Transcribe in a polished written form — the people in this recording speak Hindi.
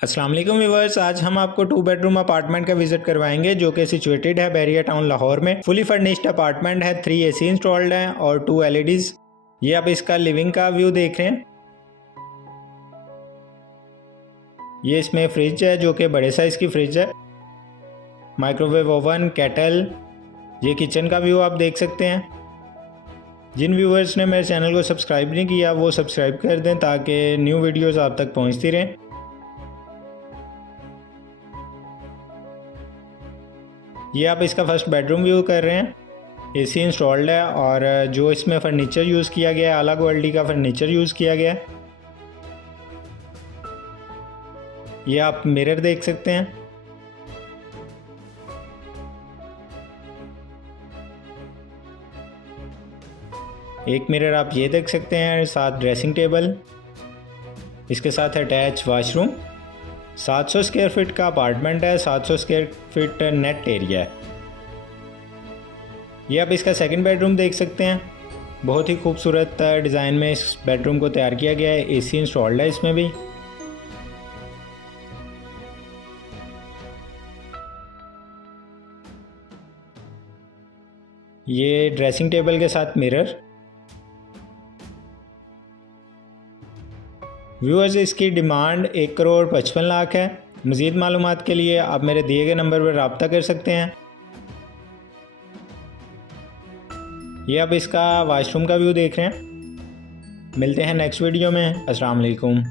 अस्सलाम वालेकुम व्यूअर्स, आज हम आपको 2 बेडरूम अपार्टमेंट का विजिट करवाएंगे जो कि सिचुएटेड है बैरिया टाउन लाहौर में। फुली फर्निश्ड अपार्टमेंट है, 3 एसी इंस्टॉल्ड हैं और 2 एलईडीज। ये आप इसका लिविंग का व्यू देख रहे हैं। ये इसमें फ्रिज है जो कि बड़े साइज की फ्रिज है, माइक्रोवेव ओवन, केटल। ये किचन का व्यू आप देख सकते हैं। जिन व्यूअर्स ने मेरे चैनल को सब्सक्राइब नहीं किया वो सब्सक्राइब कर दें ताकि न्यू वीडियोस आप तक पहुंचती रहें। ये आप इसका फर्स्ट बेडरूम व्यू कर रहे हैं। एसी इंस्टॉल्ड है और जो इसमें फर्नीचर यूज़ किया गया है, अलग क्वालिटी का फर्नीचर यूज़ किया गया है। ये आप मिरर देख सकते हैं। एक मिरर आप ये देख सकते हैं, साथ ड्रेसिंग टेबल, इसके साथ अटैच वाशरूम। 700 स्क्वायर फीट का अपार्टमेंट है, 700 स्क्वायर फीट नेट एरिया है। ये आप इसका सेकंड बेडरूम देख सकते हैं। बहुत ही खूबसूरत डिज़ाइन में इस बेडरूम को तैयार किया गया है। एसी इंस्टॉल्ड है इसमें भी। ये ड्रेसिंग टेबल के साथ मिरर। व्यूअर्स, इसकी डिमांड 1,55,00,000 है। मज़ीद मालूमात के लिए आप मेरे दिए गए नंबर पर रब्ता कर सकते हैं। ये आप इसका वाशरूम का व्यू देख रहे हैं। मिलते हैं नेक्स्ट वीडियो में। अस्सलाम वालेकुम।